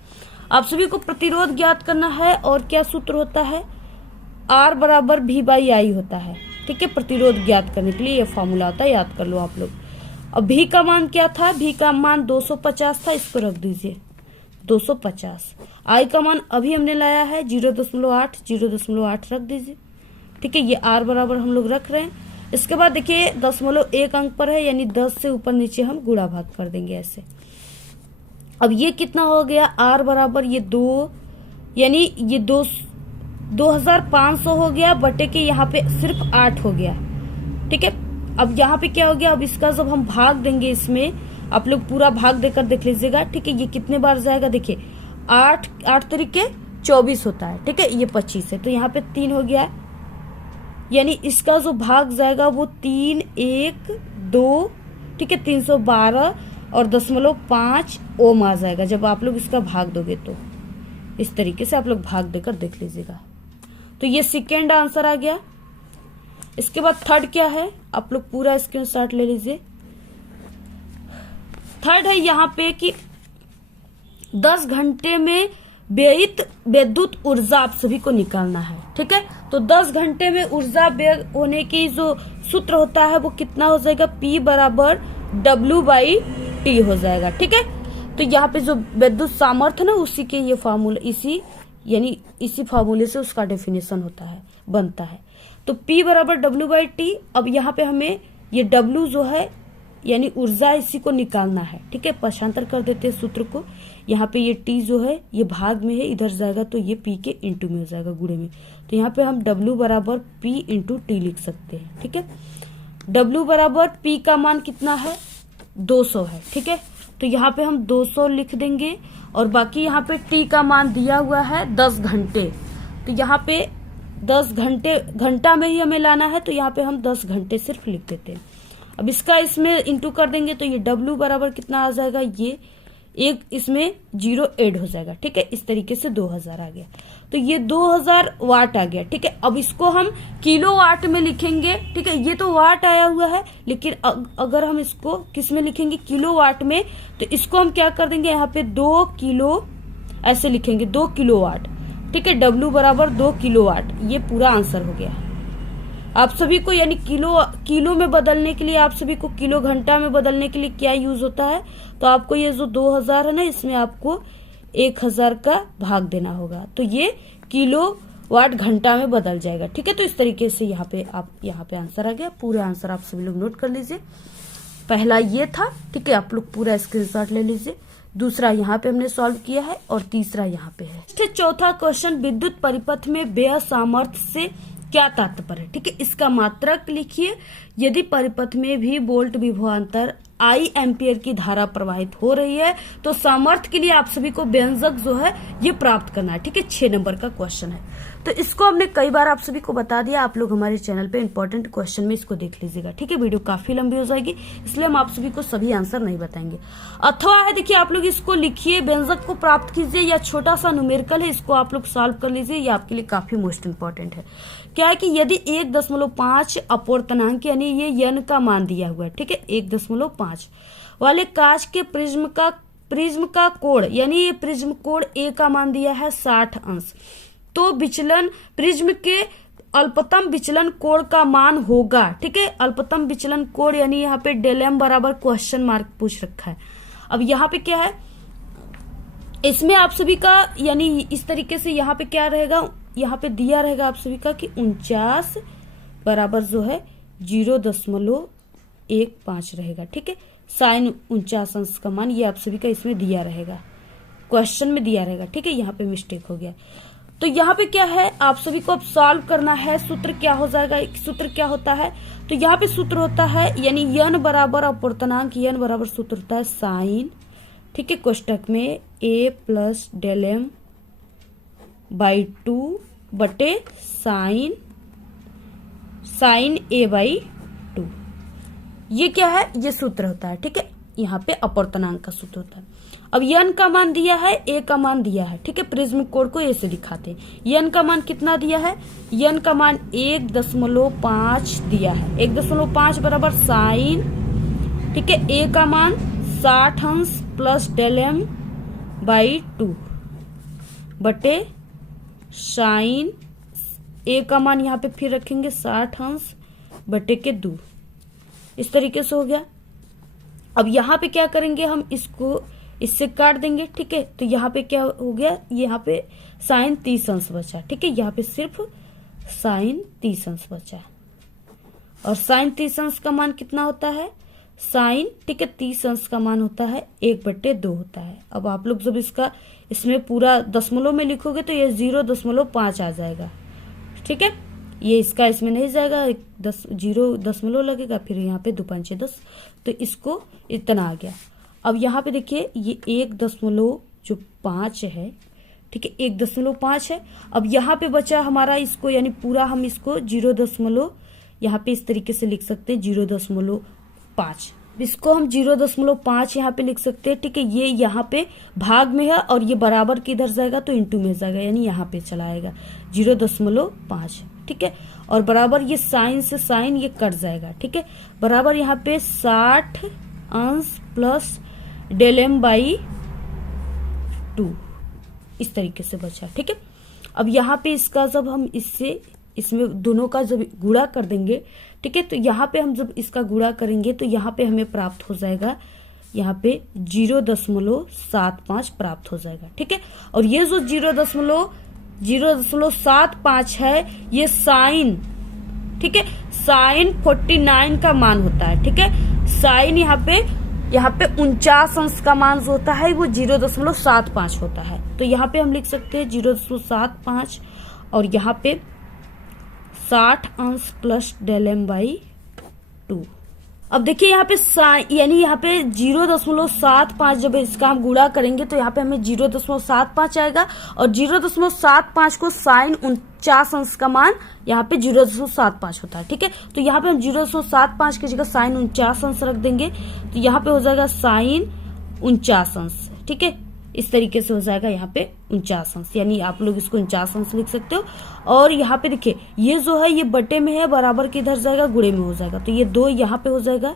आप सभी को प्रतिरोध ज्ञात करना है, और क्या सूत्र होता है, R बराबर V बाई I होता है, ठीक है। प्रतिरोध ज्ञात करने के लिए ये फॉर्मूला होता है, याद कर लो आप लोग। अब V का मान क्या था, V का मान 250 था, इसको रख दीजिए 250। I का मान अभी हमने लाया है 0.8 रख दीजिए, ठीक है। ये R बराबर हम लोग रख रहे हैं। इसके बाद देखिए 0.1 अंक पर है, यानी 10 से ऊपर नीचे हम गुणा भाग कर देंगे ऐसे। अब ये कितना हो गया, R बराबर ये 2, यानी ये 2500 हो गया, बटे के यहाँ पे सिर्फ 8 हो गया, ठीक है। अब यहाँ पे क्या हो गया, अब इसका जब हम भाग देंगे, इसमें आप लोग पूरा भाग देकर देख लीजिएगा, ठीक है। ये कितने बार जाएगा, देखिए 8 तरीके 24 होता है, ठीक है। ये 25 है, तो यहाँ पे 3 हो गया, यानी इसका जो भाग जाएगा वो 3 1 2, ठीक है, 312 और 0.5 ओम आ जाएगा जब आप लोग इसका भाग दोगे। तो इस तरीके से आप लोग भाग देकर देख लीजिएगा। तो ये सेकेंड आंसर आ गया। इसके बाद थर्ड क्या है, आप लोग पूरा स्क्रीनशॉट ले लीजिए। थर्ड है यहाँ पे कि 10 घंटे में व्ययित विद्युत ऊर्जा आप सभी को निकालना है, ठीक है। तो 10 घंटे में ऊर्जा व्यय होने की जो सूत्र होता है वो कितना हो जाएगा, P बराबर W बाई T हो जाएगा, ठीक है। तो यहाँ पे जो विद्युत सामर्थ्य ना, उसी के ये फॉर्मूला, इसी फॉर्मूले से उसका डेफिनेशन होता है, बनता है। तो P बराबर W बाई T। अब यहाँ पे हमें ये W जो है यानी ऊर्जा, इसी को निकालना है, ठीक है। पक्षांतर कर देते हैं सूत्र को। यहाँ पे ये T जो है ये भाग में है, इधर जाएगा तो ये P के इंटू में हो जाएगा, गुणे में। तो यहाँ पे हम W बराबर P इंटू T लिख सकते हैं, ठीक है। W बराबर P का मान कितना है 200 है, ठीक है। तो यहाँ पे हम 200 लिख देंगे और बाकी यहाँ पे टी का मान दिया हुआ है 10 घंटे, तो यहाँ पे 10 घंटा में ही हमें लाना है, तो यहाँ पे हम 10 घंटे सिर्फ लिख देते हैं। अब इसका इसमें इंटू कर देंगे तो ये W बराबर कितना आ जाएगा, ये एक इसमें 0 ऐड हो जाएगा। ठीक है, इस तरीके से 2000 आ गया, तो ये 2000 वाट आ गया। ठीक है, अब इसको हम किलो वाट में लिखेंगे। ठीक है, ये तो वाट आया हुआ है, लेकिन अगर हम इसको किस में लिखेंगे, किलो वाट में, तो इसको हम क्या कर देंगे, यहाँ पे 2 किलो ऐसे लिखेंगे, 2 किलो वाट। ठीक है, W बराबर 2 किलो वाट, ये पूरा आंसर हो गया। आप सभी को यानी किलो में बदलने के लिए, आप सभी को किलो घंटा में बदलने के लिए क्या यूज होता है, तो आपको ये जो 2000 है ना, इसमें आपको 1000 का भाग देना होगा, तो ये किलो वाट घंटा में बदल जाएगा। ठीक है, तो इस तरीके से यहाँ पे आंसर आ गया। पूरा आंसर आप सभी लोग नोट कर लीजिए। पहला ये था, ठीक है, आप लोग पूरा स्क्रीनशॉट ले लीजिए। दूसरा यहाँ पे हमने सॉल्व किया है और तीसरा यहाँ पे है। चौथा क्वेश्चन, विद्युत परिपथ में व्यय सामर्थ्य से क्या तात्पर्य है। ठीक है, इसका मात्रक लिखिए। यदि परिपथ में भी वोल्ट विभवांतर I एम्पियर की धारा प्रवाहित हो रही है तो सामर्थ्य के लिए आप सभी को व्यंजक जो है ये प्राप्त करना है। ठीक है, 6 नंबर का क्वेश्चन है, तो इसको हमने कई बार आप सभी को बता दिया। आप लोग हमारे चैनल पे इंपॉर्टेंट क्वेश्चन में इसको देख लीजिएगा। ठीक है, वीडियो काफी लंबी हो जाएगी, इसलिए हम आप सभी को सभी आंसर नहीं बताएंगे। अथवा है, देखिए आप लोग इसको लिखिए, व्यंजक को प्राप्त कीजिए, या छोटा सा न्यूमेरिकल है, इसको आप लोग सॉल्व कर लीजिए। ये आपके लिए काफी मोस्ट इंपॉर्टेंट है। क्या है कि यदि 1.5 अपूर्णांक यानी ये n का मान दिया हुआ है, ठीक है, 1.5 वाले कांच के प्रिज्म का कोण, यानी ये प्रिज्म कोण A का मान दिया है 60 अंश, तो विचलन प्रिज्म के अल्पतम विचलन कोण का मान होगा। ठीक है, अल्पतम विचलन कोण यानी यहाँ पे डेल m बराबर क्वेश्चन मार्क पूछ रखा है। अब यहाँ पे क्या है, इसमें आप सभी का यानी इस तरीके से यहाँ पे क्या रहेगा, यहाँ पे दिया रहेगा आप सभी का कि 49 बराबर जो है 0.15 रहेगा। ठीक है, साइन 49 अंश का मान ये आप सभी का इसमें दिया रहेगा, क्वेश्चन में दिया रहेगा। ठीक है, यहाँ पे मिस्टेक हो गया, तो यहाँ पे क्या है, आप सभी को अब सॉल्व करना है। सूत्र क्या हो जाएगा, सूत्र क्या होता है, तो यहाँ पे सूत्र होता है यानी n बराबर अपूर्णांक n बराबर सूत्र होता है साइन, ठीक है, कोष्टक में a plus del m by 2 बटे साइन a बाई 2, ये क्या है, ये सूत्र होता है। ठीक है, यहाँ पे अपूर्णांक का सूत्र होता है। अब n का मान दिया है, a का मान दिया है। ठीक है, प्रिज्म कोण को a से दिखाते हैं। n का मान कितना दिया है, n का मान 1.5 दिया है, 1.5 बराबर साइन, ठीक है, a का मान 60 अंश प्लस डेल m बाई 2 बटे साइन a का मान यहाँ पे फिर रखेंगे 60 अंश बटे के 2, इस तरीके से हो गया। अब यहाँ पे क्या करेंगे, हम इसको इससे काट देंगे। ठीक है, तो यहाँ पे क्या हो गया, यहाँ पे साइन 30 अंश बचा। ठीक है, यहाँ पे सिर्फ साइन 30 अंश बचा, और साइन 30 अंश का मान कितना होता है, साइन, ठीक है, 30 अंश का मान होता है 1/2 होता है। अब आप लोग जब इसका इसमें पूरा दशमलव में लिखोगे तो ये 0.5 आ जाएगा। ठीक है, ये इसका इसमें नहीं जाएगा, 0 दशमलव लगेगा, फिर यहाँ पे 2 5 10, तो इसको इतना आ गया। अब यहाँ पे देखिए ये 1.5 है। ठीक है, 1.5 है। अब यहाँ पे बचा हमारा इसको, यानी पूरा हम इसको 0. यहाँ पे इस तरीके से लिख सकते हैं 0.5, इसको हम 0.5 यहाँ पे लिख सकते हैं। ठीक है, ये यहाँ पे भाग में है और ये बराबर किधर जाएगा, तो इंटू में जाएगा, यानी यहाँ पे चला आएगा 0.5। ठीक है, और बराबर ये साइन से साइन ये कट जाएगा। ठीक है, बराबर यहाँ पे 60 अंश प्लस डेल m बाई 2, इस तरीके से बचा। ठीक है, अब यहाँ पे इसका जब हम इसमें दोनों का जब गुणा कर देंगे, ठीक है, तो यहाँ पे हम जब इसका गुणा करेंगे तो यहाँ पे हमें प्राप्त हो जाएगा, यहाँ पे 0.75 प्राप्त हो जाएगा। ठीक है, और ये जो 0.75 है ये साइन, ठीक है, साइन 49 का मान होता है। ठीक है, साइन यहाँ पे 49 अंश का मान जो होता है वो 0.75 होता है, तो यहाँ पे हम लिख सकते हैं 0.75 और यहाँ पे 60 अंश प्लस डेल m बाई 2, अब देखिए यहाँ पे यानी यहाँ पे 0.75 जब इसका हम गुणा करेंगे तो यहाँ पे हमें 0.75 आएगा, और 0.75 को साइन 49 अंश का मान यहाँ पे 0.75 होता है। ठीक है, तो यहाँ पे हम 0.75 की जगह साइन 49 अंश रख देंगे, तो यहाँ पे हो जाएगा साइन 49 अंश। ठीक है, इस तरीके से हो जाएगा यहाँ पे 49 अंश, यानी आप लोग इसको 49 अंश लिख सकते हो। और यहाँ पे देखिए ये जो है ये बटे में है, बराबर के इधर जाएगा, गुणे में हो जाएगा, तो ये 2 यहाँ पे हो जाएगा।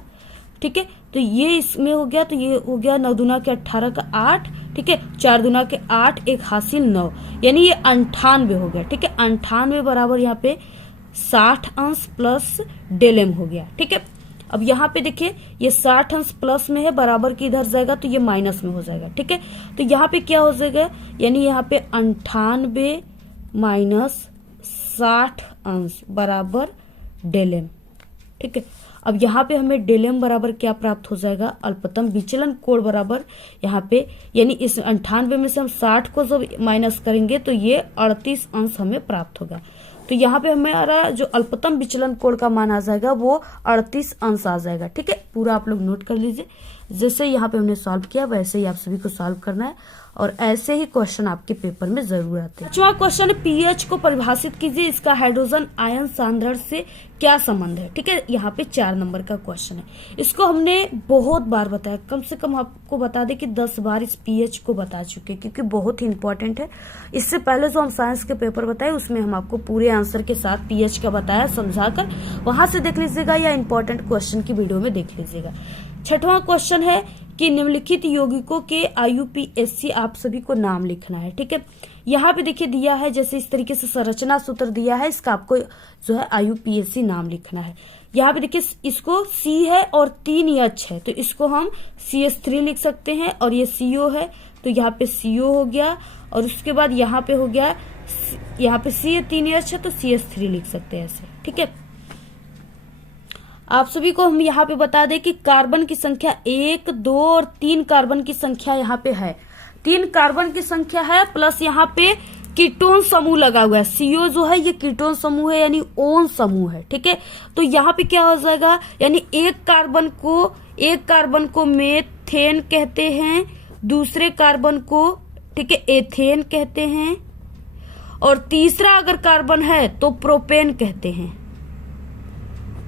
ठीक है, तो ये इसमें हो गया, तो ये हो गया 9 दूना के 18 का 8। ठीक है, 4 दूना के 8, 1 हासिल 9, यानी ये 98 हो गया। ठीक है, 98 बराबर यहाँ पे 60 अंश प्लस डेल m हो गया। ठीक है, अब यहाँ पे देखिए ये 60 अंश प्लस में है, बराबर की इधर जाएगा तो ये माइनस में हो जाएगा। ठीक है, तो यहाँ पे क्या हो जाएगा, यानी यहाँ पे 98 माइनस 60 अंश बराबर डेल m। ठीक है, अब यहाँ पे हमें डेल m बराबर क्या प्राप्त हो जाएगा, अल्पतम विचलन कोण बराबर यहाँ पे, यानी इस 98 में से हम 60 को जब माइनस करेंगे तो ये 38 अंश हमें प्राप्त होगा। तो यहाँ पे हमारा जो अल्पतम विचलन कोण का मान आ जाएगा वो 38 अंश आ जाएगा। ठीक है, पूरा आप लोग नोट कर लीजिए। जैसे यहाँ पे हमने सॉल्व किया वैसे ही आप सभी को सॉल्व करना है, और ऐसे ही क्वेश्चन आपके पेपर में जरूर आते हैं। पांचवा क्वेश्चन है, पीएच को परिभाषित कीजिए, इसका हाइड्रोजन आयन सांद्रण से क्या संबंध है। ठीक है, यहाँ पे 4 नंबर का क्वेश्चन है। इसको हमने बहुत बार बताया, कम से कम आपको बता दें कि 10 बार इस पीएच को बता चुके, क्योंकि बहुत ही इंपॉर्टेंट है। इससे पहले जो हम साइंस के पेपर बताए उसमें हम आपको पूरे आंसर के साथ पीएच का बताया समझाकर, वहां से देख लीजिएगा या इंपॉर्टेंट क्वेश्चन की वीडियो में देख लीजिएगा। 6वां क्वेश्चन है कि निम्नलिखित यौगिकों के IUPAC आप सभी को नाम लिखना है। ठीक है, यहाँ पे देखिए दिया है, जैसे इस तरीके से संरचना सूत्र दिया है, इसका आपको जो है IUPAC नाम लिखना है। यहाँ पे देखिए इसको C है और 3 H है, तो इसको हम CH3 लिख सकते हैं, और ये CO है तो यहाँ पे CO हो गया, और उसके बाद यहाँ पे हो गया, यहाँ पे C है 3 H है तो CH3 लिख सकते हैं ऐसे। ठीक है, आप सभी को हम यहाँ पे बता दें कि कार्बन की संख्या 1, 2 और 3 कार्बन की संख्या यहाँ पे है, 3 कार्बन की संख्या है, प्लस यहाँ पे कीटोन समूह लगा हुआ है। CO जो है ये कीटोन समूह है, यानी ओन समूह है। ठीक है, तो यहाँ पे क्या हो जाएगा, यानी एक कार्बन को मेथेन कहते हैं, दूसरे कार्बन को ठीक है एथेन कहते हैं, और तीसरा अगर कार्बन है तो प्रोपेन कहते हैं।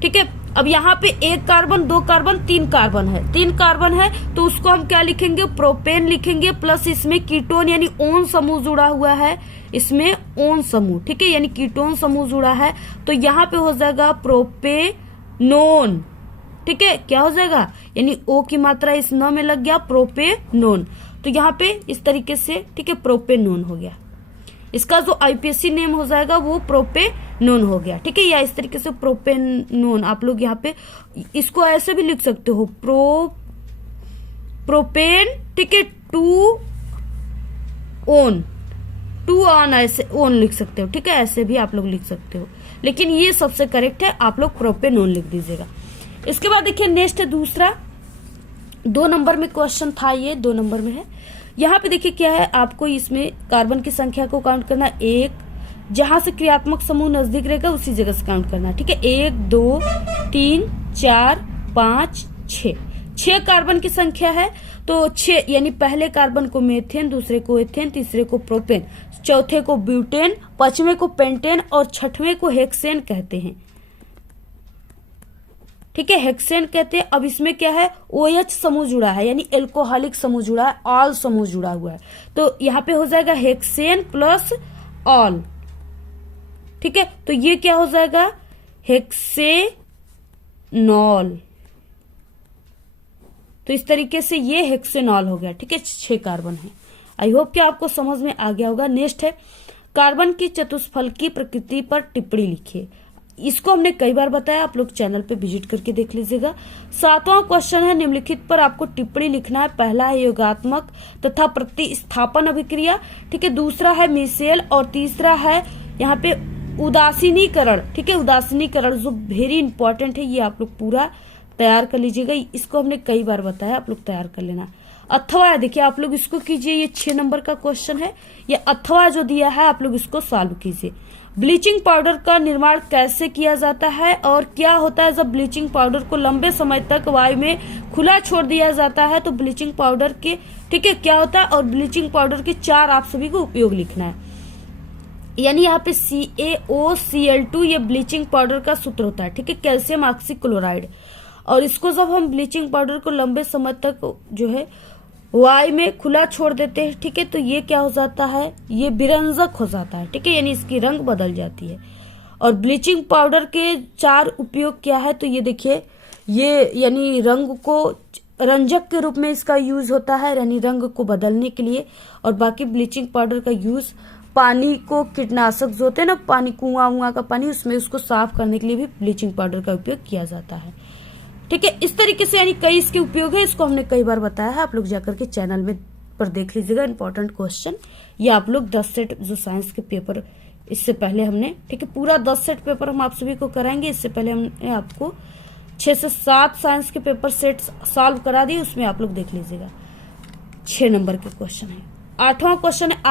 ठीक है, अब यहाँ पे 1 कार्बन, 2 कार्बन, 3 कार्बन है, 3 कार्बन है तो उसको हम क्या लिखेंगे, प्रोपेन लिखेंगे, प्लस इसमें कीटोन यानी ओन समूह जुड़ा हुआ है, इसमें ओन समूह। ठीक है, यानी कीटोन समूह जुड़ा है, तो यहाँ पे हो जाएगा प्रोपेनोन। ठीक है, क्या हो जाएगा, यानी O की मात्रा इस न में लग गया, प्रोपेनोन, तो यहाँ पे इस तरीके से ठीक है प्रोपेनोन हो गया। इसका जो IUPAC नेम हो जाएगा वो प्रोपेनोन हो गया। ठीक है, या इस तरीके से प्रोपेनोन, आप लोग यहाँ पे इसको ऐसे भी लिख सकते हो, प्रोपेन। ठीक है, 2 ऑन ऐसे ओन लिख सकते हो। ठीक है, ऐसे भी आप लोग लिख सकते हो, लेकिन ये सबसे करेक्ट है, आप लोग प्रोपेनोन लिख दीजिएगा। इसके बाद देखिए नेक्स्ट है दूसरा, 2 नंबर में क्वेश्चन था, ये 2 नंबर में है। यहाँ पे देखिए क्या है, आपको इसमें कार्बन की संख्या को काउंट करना, 1 जहां से क्रियात्मक समूह नजदीक रहेगा उसी जगह से काउंट करना है। ठीक है, 1 2 3 4 5 6 कार्बन की संख्या है, तो 6 यानी पहले कार्बन को मेथेन, दूसरे को एथेन, तीसरे को प्रोपेन, चौथे को ब्यूटेन, 5वें को पेंटेन और 6वें को हेक्सेन कहते हैं। ठीक है, हेक्सेन कहते हैं। अब इसमें क्या है, OH समूह जुड़ा है, यानी एल्कोहलिक समूह जुड़ा है, ऑल समूह जुड़ा हुआ है, तो यहाँ पे हो जाएगा हेक्सेन प्लस ऑल। ठीक है, तो ये क्या हो जाएगा, हेक्सेनॉल। तो इस तरीके से ये हेक्सेनॉल हो गया। ठीक है, 6 कार्बन है। आई होप कि आपको समझ में आ गया होगा। नेक्स्ट है, कार्बन की चतुष्फलकीय प्रकृति पर टिप्पणी लिखिए। इसको हमने कई बार बताया, आप लोग चैनल पे विजिट करके देख लीजिएगा। 7वां क्वेश्चन है, निम्नलिखित पर आपको टिप्पणी लिखना है। पहला है योगात्मक तथा प्रतिस्थापन अभिक्रिया। ठीक है, दूसरा है मिशेल, और तीसरा है यहाँ पे उदासीनीकरण। ठीक है, उदासीनीकरण जो वेरी इंपॉर्टेंट है, ये आप लोग पूरा तैयार कर लीजिएगा। इसको हमने कई बार बताया, आप लोग तैयार कर लेना। अथवा है, देखिए आप लोग इसको कीजिए, ये 6 नंबर का क्वेश्चन है। ये अथवा जो दिया है आप लोग इसको सॉल्व कीजिए। ब्लीचिंग पाउडर का निर्माण कैसे किया जाता है और क्या होता है जब ब्लीचिंग पाउडर को लंबे समय तक वायु में खुला छोड़ दिया जाता है तो ब्लीचिंग पाउडर के ठीक है क्या होता है और ब्लीचिंग पाउडर के 4 आप सभी को उपयोग लिखना है। यानी यहाँ पे CaOCl2 ये ब्लीचिंग पाउडर का सूत्र होता है, ठीक है, कैल्शियम ऑक्सीक्लोराइड। और इसको जब हम ब्लीचिंग पाउडर को लंबे समय तक जो है वायु में खुला छोड़ देते हैं, ठीक है, तो ये क्या हो जाता है, ये विरंजक हो जाता है, ठीक है, यानी इसकी रंग बदल जाती है। और ब्लीचिंग पाउडर के 4 उपयोग क्या है, तो ये देखिए, ये यानी रंग को रंजक के रूप में इसका यूज होता है, यानी रंग को बदलने के लिए। और बाकी ब्लीचिंग पाउडर का यूज पानी को कीटनाशक जो होते हैं ना, पानी कुआं का पानी, उसमें उसको साफ करने के लिए भी ब्लीचिंग पाउडर का उपयोग किया जाता है, ठीक है। इस तरीके से यानी कई इसके उपयोग है, इसको हमने कई बार बताया है, आप लोग जाकर के चैनल में पर देख लीजिएगा। इंपॉर्टेंट क्वेश्चन ये आप लोग 10 सेट जो साइंस के पेपर इससे पहले हमने, ठीक है, पूरा 10 सेट पेपर हम आप सभी को कराएंगे। इससे पहले हमने आपको 6 से 7 साइंस के पेपर सेट सॉल्व करा दिए, उसमें आप लोग देख लीजिएगा। 6 नंबर के क्वेश्चन है। 8वां क्वेश्चन है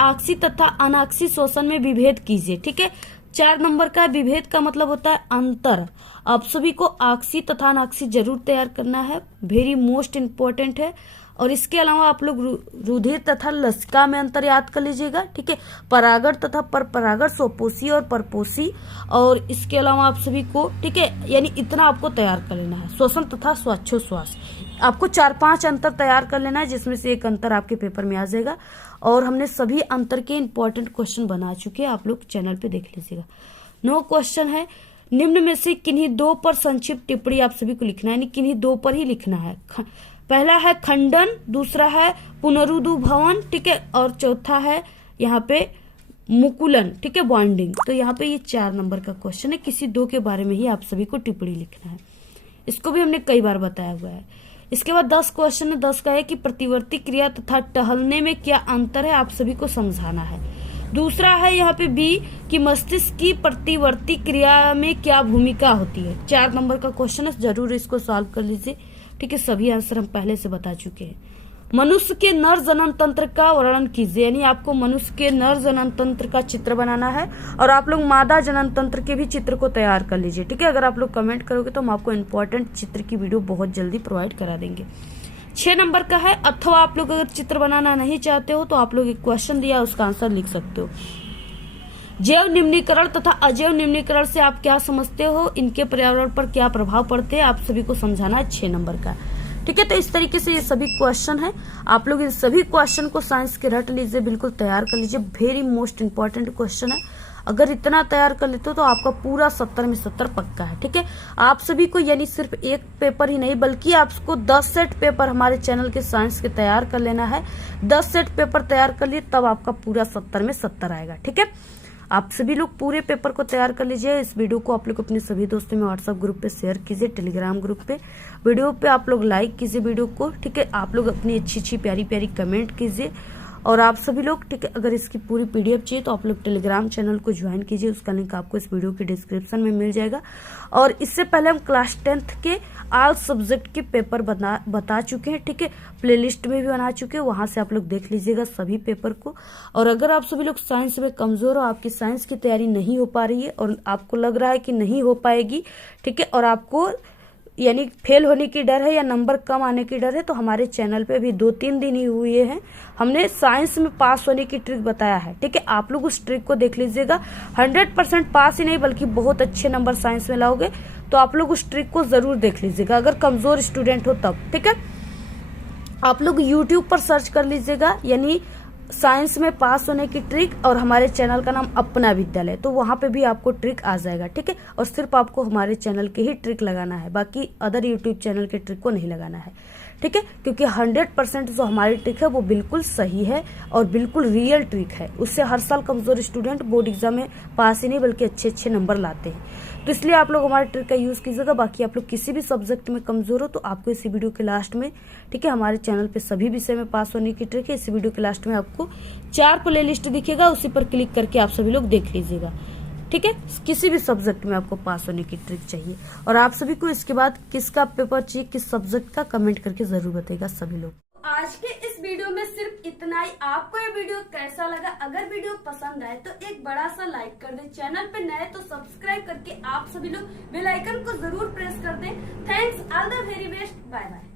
ऑक्सी तथा अनाक्सी शोषण में विभेद कीजिए, ठीक है। 4 नंबर का विभेद का मतलब होता है अंतर। आप सभी को ऑक्सी तथा अनाक्सी जरूर तैयार करना है, वेरी मोस्ट इम्पोर्टेंट है। और इसके अलावा आप लोग रुधिर तथा लसिका में अंतर याद कर लीजिएगा, ठीक है। परागण तथा परपरागण, स्वपोषी और परपोषी। और इसके अलावा आप सभी को, ठीक है, यानी इतना आपको तैयार कर लेना है। श्वसन तथा श्वासोच्छ्वास, आपको 4-5 अंतर तैयार कर लेना है, जिसमें से एक अंतर आपके पेपर में आ जाएगा। और हमने सभी अंतर के इंपॉर्टेंट क्वेश्चन बना चुके हैं, आप लोग चैनल पे देख लीजिएगा। 9 क्वेश्चन है, निम्न में से किन्हीं 2 पर संक्षिप्त टिप्पणी आप सभी को लिखना है, यानी किन्हीं 2 पर ही लिखना है। पहला है खंडन, दूसरा है पुनरुद्भवन, ठीक है, और चौथा है यहाँ पे मुकुलन, ठीक है, बॉन्डिंग। तो यहाँ पे ये 4 नंबर का क्वेश्चन है, किसी 2 के बारे में ही आप सभी को टिप्पणी लिखना है। इसको भी हमने कई बार बताया हुआ है। इसके बाद 10 क्वेश्चन है। 10 का है कि प्रतिवर्ती क्रिया तथा टहलने में क्या अंतर है, आप सभी को समझाना है। दूसरा है यहाँ पे बी कि मस्तिष्क की प्रतिवर्ती क्रिया में क्या भूमिका होती है। 4 नंबर का क्वेश्चन है, जरूर इसको सॉल्व कर लीजिए, ठीक है। सभी आंसर हम पहले से बता चुके हैं। मनुष्य के नर जनन तंत्र का वर्णन कीजिए, यानी आपको मनुष्य के नर जनन तंत्र का चित्र बनाना है। और आप लोग मादा जनन तंत्र के भी चित्र को तैयार कर लीजिए, ठीक है। अगर आप लोग कमेंट करोगे तो हम आपको इंपॉर्टेंट चित्र की वीडियो बहुत जल्दी प्रोवाइड करा देंगे। 6 नंबर का है, अथवा आप लोग अगर चित्र बनाना नहीं चाहते हो तो आप लोग एक क्वेश्चन दिया, उसका आंसर लिख सकते हो। जैव निम्नीकरण तथा अजैव निम्नीकरण से आप क्या समझते हो, इनके पर्यावरण पर क्या प्रभाव पड़ते हैं, आप सभी को समझाना है। 6 नंबर का, ठीक है। तो इस तरीके से ये सभी क्वेश्चन है, आप लोग इन सभी क्वेश्चन को साइंस के रट लीजिए, बिल्कुल तैयार कर लीजिए। वेरी मोस्ट इंपॉर्टेंट क्वेश्चन है, अगर इतना तैयार कर लेते हो तो आपका पूरा 70 में 70 पक्का है, ठीक है। आप सभी को यानी सिर्फ एक पेपर ही नहीं बल्कि आपको 10 सेट पेपर हमारे चैनल के साइंस के तैयार कर लेना है। 10 सेट पेपर तैयार कर लिए तब आपका पूरा 70 में 70 आएगा, ठीक है। आप सभी लोग पूरे पेपर को तैयार कर लीजिए। इस वीडियो को आप लोग अपने सभी दोस्तों में व्हाट्सएप ग्रुप पे शेयर कीजिए, टेलीग्राम ग्रुप पे। वीडियो पे आप लोग लाइक कीजिए वीडियो को, ठीक है। आप लोग अपनी अच्छी प्यारी प्यारी कमेंट कीजिए। और आप सभी लोग, ठीक है, अगर इसकी पूरी PDF चाहिए तो आप लोग टेलीग्राम चैनल को ज्वाइन कीजिए, उसका लिंक आपको इस वीडियो के डिस्क्रिप्शन में मिल जाएगा। और इससे पहले हम क्लास 10th के ऑल सब्जेक्ट के पेपर बता चुके हैं, ठीक है, प्लेलिस्ट में भी बना चुके हैं, वहां से आप लोग देख लीजिएगा सभी पेपर को। और अगर आप सभी लोग साइंस में कमजोर हो, आपकी साइंस की तैयारी नहीं हो पा रही है और आपको लग रहा है कि नहीं हो पाएगी, ठीक है, और आपको यानी फेल होने की डर है या नंबर कम आने की डर है, तो हमारे चैनल पे अभी 2-3 दिन ही हुए हैं, हमने साइंस में पास होने की ट्रिक बताया है, ठीक है। आप लोग उस ट्रिक को देख लीजिएगा। 100% पास ही नहीं बल्कि बहुत अच्छे नंबर साइंस में लाओगे, तो आप लोग उस ट्रिक को जरूर देख लीजिएगा अगर कमजोर स्टूडेंट हो तब, ठीक है। आप लोग यूट्यूब पर सर्च कर लीजिएगा, यानी साइंस में पास होने की ट्रिक, और हमारे चैनल का नाम अपना विद्यालय, तो वहां पे भी आपको ट्रिक आ जाएगा, ठीक है। और सिर्फ आपको हमारे चैनल के ही ट्रिक लगाना है, बाकी अदर यूट्यूब चैनल के ट्रिक को नहीं लगाना है, ठीक है। क्योंकि 100% जो हमारी ट्रिक है वो बिल्कुल सही है और बिल्कुल रियल ट्रिक है। उससे हर साल कमजोर स्टूडेंट बोर्ड एग्जाम में पास ही नहीं बल्कि अच्छे नंबर लाते हैं। तो इसलिए आप लोग हमारे ट्रिक का यूज कीजिएगा। बाकी आप लोग किसी भी सब्जेक्ट में कमजोर हो तो आपको इसी वीडियो के लास्ट में, ठीक है, हमारे चैनल पे सभी विषय में पास होने की ट्रिक है। इसी वीडियो के लास्ट में आपको 4 प्ले लिस्ट दिखेगा, उसी पर क्लिक करके आप सभी लोग देख लीजिएगा, ठीक है। किसी भी सब्जेक्ट में आपको पास होने की ट्रिक चाहिए। और आप सभी को इसके बाद किसका पेपर चाहिए, किस सब्जेक्ट का, कमेंट करके जरूर बताइएगा सभी लोग। आज के इस वीडियो में सिर्फ इतना ही। आपको ये वीडियो कैसा लगा? अगर वीडियो पसंद आए तो एक बड़ा सा लाइक कर दें। चैनल पे नए तो सब्सक्राइब करके आप सभी लोग बेल आइकन को जरूर प्रेस कर दें। Thanks, all the very best, bye bye.